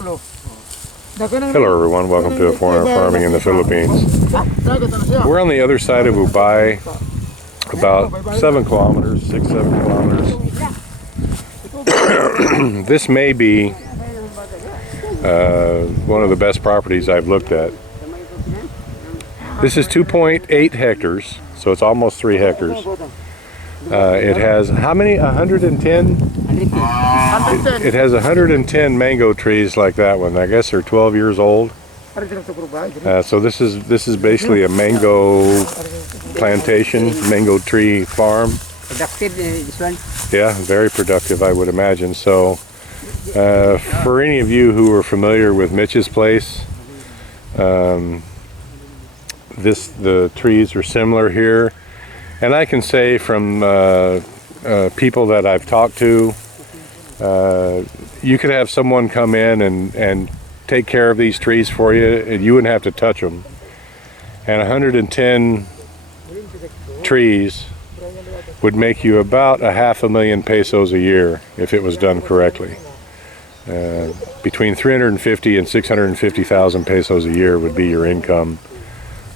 Hello everyone, welcome to Foreign Farming in the Philippines. We're on the other side of Ubay, about 7 kilometers, 6-7 kilometers. This may be one of the best properties I've looked at. This is 2.8 hectares, so it's almost 3 hectares. It has how many? 110? It has 110 mango trees like that one. I guess they're 12 years old. So this is basically a mango plantation, mango tree farm. Productive this one? Yeah, very productive, I would imagine. So for any of you who are familiar with Mitch's place, the trees are similar here. And I can say from people that I've talked to, you could have someone come in and take care of these trees for you, and you wouldn't have to touch them. And 110 trees would make you about 500,000 pesos a year if it was done correctly. Between 350 and 650,000 pesos a year would be your income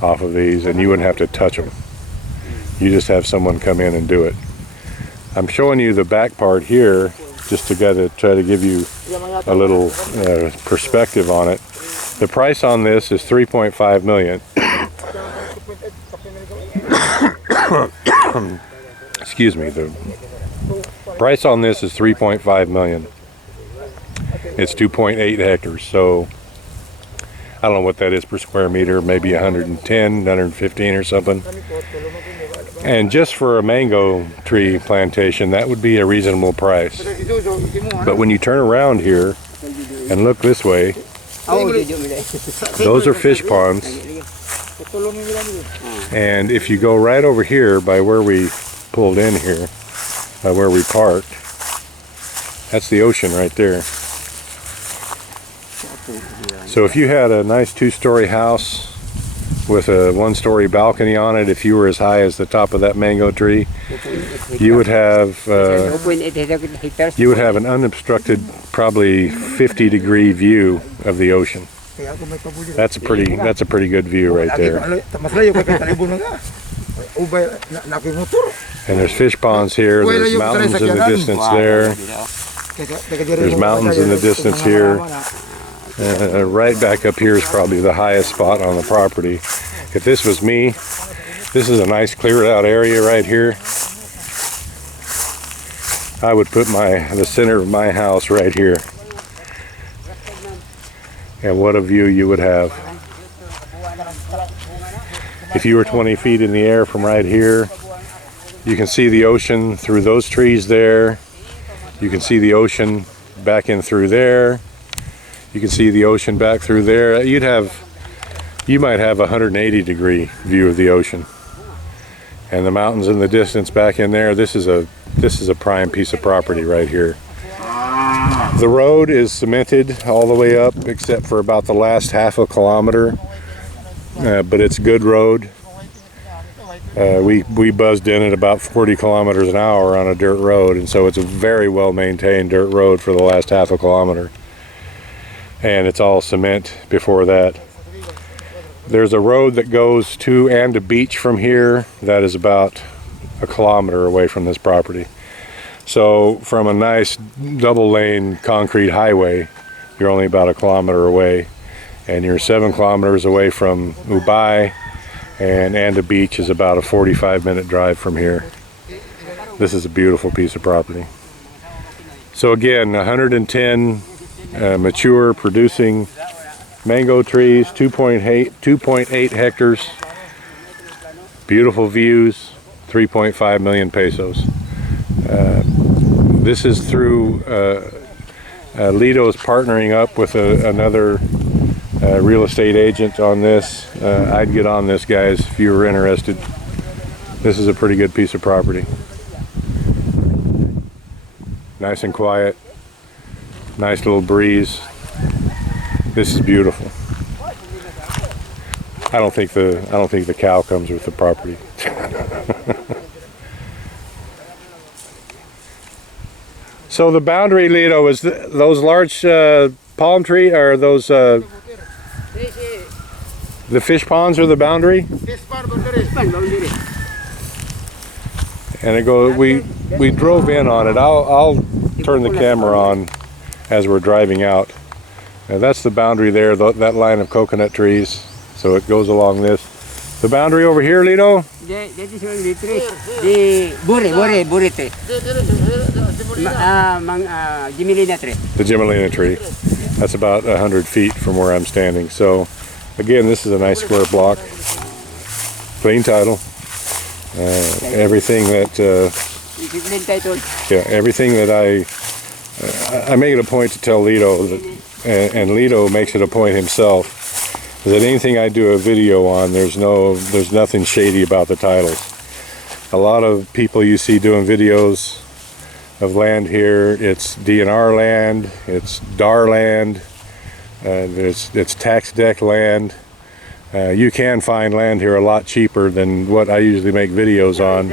off of these, and you wouldn't have to touch them. You just have someone come in and do it. I'm showing you the back part here just to try to give you a little perspective on it. The price on this is 3.5 million. Excuse me. The price on this is 3.5 million. It's 2.8 hectares, so I don't know what that is per square meter, maybe 110, 115 or something. And just for a mango tree plantation, that would be a reasonable price. But when you turn around here and look this way, those are fish ponds. And if you go right over here by where we pulled in here, by where we parked, that's the ocean right there. So if you had a nice 2-story house with a 1-story balcony on it, if you were as high as the top of that mango tree, you would have an unobstructed, probably 50-degree view of the ocean. That's a pretty good view right there. And there's fish ponds here. There's mountains in the distance there. There's mountains in the distance here. Right back up here is probably the highest spot on the property. If this was me, this is a nice cleared out area right here. I would put the center of my house right here. And what a view you would have. If you were 20 feet in the air from right here, you can see the ocean through those trees there. You can see the ocean back in through there. You can see the ocean back through there. You might have a 180-degree view of the ocean. And the mountains in the distance back in there. This is a prime piece of property right here. The road is cemented all the way up except for about the last half a kilometer. But it's a good road. We buzzed in at about 40 kilometers an hour on a dirt road, and so it's a very well maintained dirt road for the last half a kilometer. And it's all cement before that. There's a road that goes to and a beach from here that is about a kilometer away from this property. So from a nice double-lane concrete highway, you're only about a kilometer away, and you're 7 kilometers away from Ubay, and a beach is about a 45-minute drive from here. This is a beautiful piece of property. So again, 110 mature producing mango trees, 2.8 hectares, beautiful views, 3.5 million pesos. This is through Lido's partnering up with another real estate agent on this. I'd get on this, guys, if you were interested. This is a pretty good piece of property. Nice and quiet. Nice little breeze. This is beautiful. I don't think the cow comes with the property. So the boundary, Lido, is those large palm tree, or those the fish ponds are the boundary? And it goes. We drove in on it. I'll turn the camera on as we're driving out. That's the boundary there. That line of coconut trees. So it goes along this. The boundary over here, Lito? That is only tree. The buri tree. Gimelina tree. The Gimelina tree. That's about 100 feet from where I'm standing. So, again, this is a nice square block. Clean title. Everything that everything that I make it a point to tell Lito that, and Lito makes it a point himself, that anything I do a video on, there's nothing shady about the titles. A lot of people you see doing videos of land here, it's DNR land, it's DAR land, it's tax deck land. You can find land here a lot cheaper than what I usually make videos on,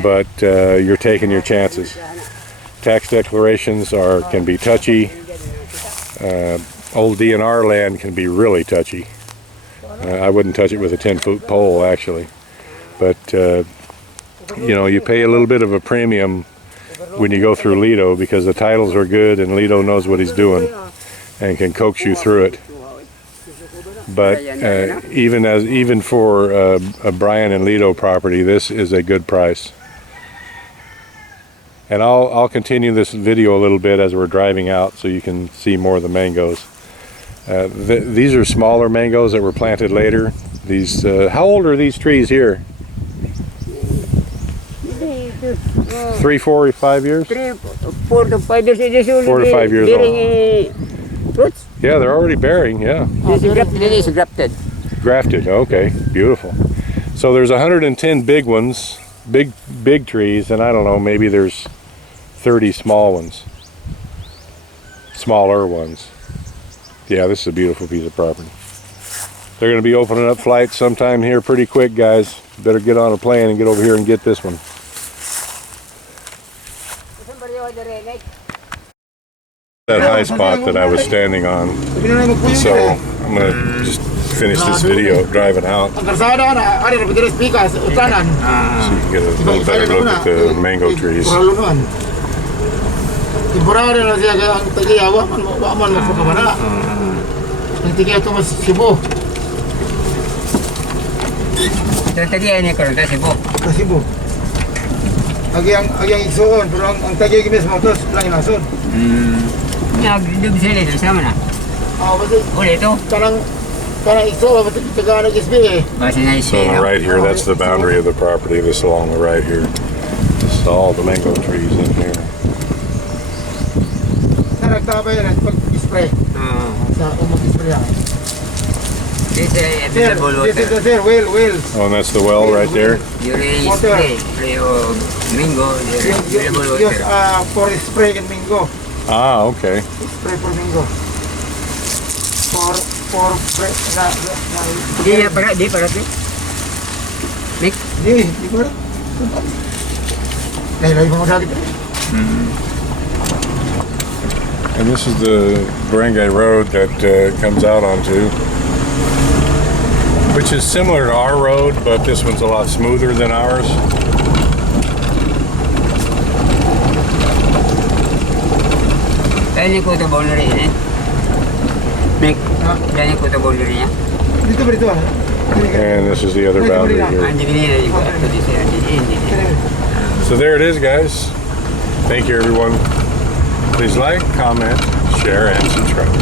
but you're taking your chances. Tax declarations can be touchy. Old DNR land can be really touchy. I wouldn't touch it with a 10-foot pole, actually. But, you know, you pay a little bit of a premium when you go through Lito because the titles are good and Lito knows what he's doing and can coax you through it. But even for a Brian and Lito property, this is a good price. And I'll continue this video a little bit as we're driving out so you can see more of the mangoes. These are smaller mangoes that were planted later. These, how old are these trees here? 3, 4, 5 years? 4 to 5 years. 4 to 5 years old. Fruits? Yeah, they're already bearing, yeah. This is grafted. Grafted, okay, beautiful. So there's 110 big ones, big trees, and I don't know, maybe there's 30 small ones. Smaller ones. Yeah, this is a beautiful piece of property. They're going to be opening up flights sometime here pretty quick, guys. Better get on a plane and get over here and get this one. That high spot that I was standing on. So I'm going to just finish this video driving out so you can get a little better look at the mango trees. Agyang igsoon, pero ang tagay mismo tos lang inason. Nagdugsili doon sama na. Basta Uli ito. kanang igsoon, basta taga nag-isbi eh. Basta na So on the right here, that's the boundary of the property. This along the right here. This is all the mango trees in here. Nagtabay yan pag-spray. Sa umag-spray yan. This is available water. This is the well. Oh, and that's the well right there? You spray of mango, available Use water. for spray in mango. Ah, okay. Spray for mango. For spray Di para ito. Mix? Di para. Laylay mo dati. And this is the barangay road that comes out onto, which is similar to our road, but this one's a lot smoother than ours. Dahil ko ito boundary yan eh. Mix? Dahil ko ito boundary niya. Dito ba dito? And this is the other boundary here. Hindi ganyan na yung So there it is, guys. Thank you, everyone. Please like, comment, share, and subscribe.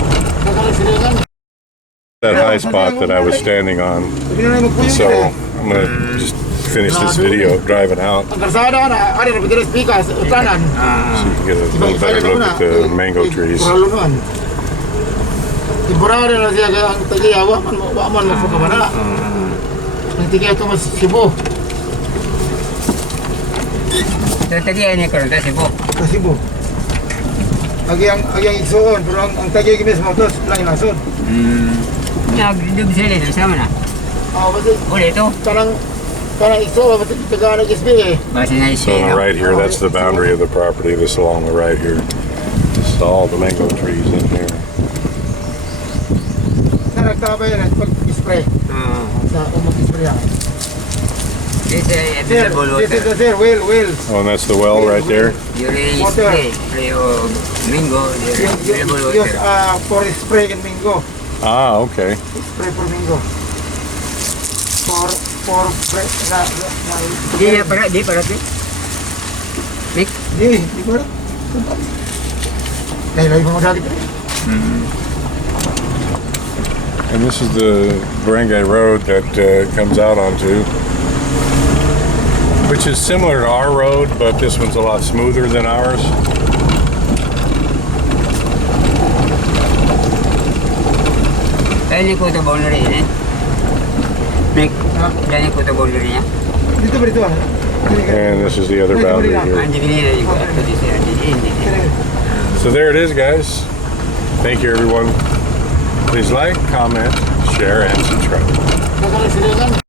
That high spot that I was standing on. So I'm going to just finish this video driving out so you can get a little better look at the mango trees. Tatagian niya karon ta Cebu. Agyang igsoon, pero ang tagay mismo tos lang inason. Nagdugsili doon sama na. Basta Uli ito. kanang igsoon, basta taga nag-isbi eh. Basta na So on the right here, that's the boundary of the property. This along the right here. This is all the mango trees in here. nagtapa yan pag-spray. Sa mag-spray yan. This is Sir, available this is water. the sir, well. Oh, and that's the well right there. During Water. spray of mango, there is available Use water. for spray in mango. Ah, okay. Spray for mango. For spray Di para. Mix. Di ba? Lagi mo madali pa. And this is the barangay road that comes out onto, which is similar to our road, but this one's a lot smoother than ours. Dahil ko ito boundary niya. Mix. Dahil ko ito boundary niya. Dito ba dito? And this is the other boundary here. Hindi ganyan yung ito dito. Hindi. So there it is, guys. Thank you, everyone. Please like, comment, share, and subscribe.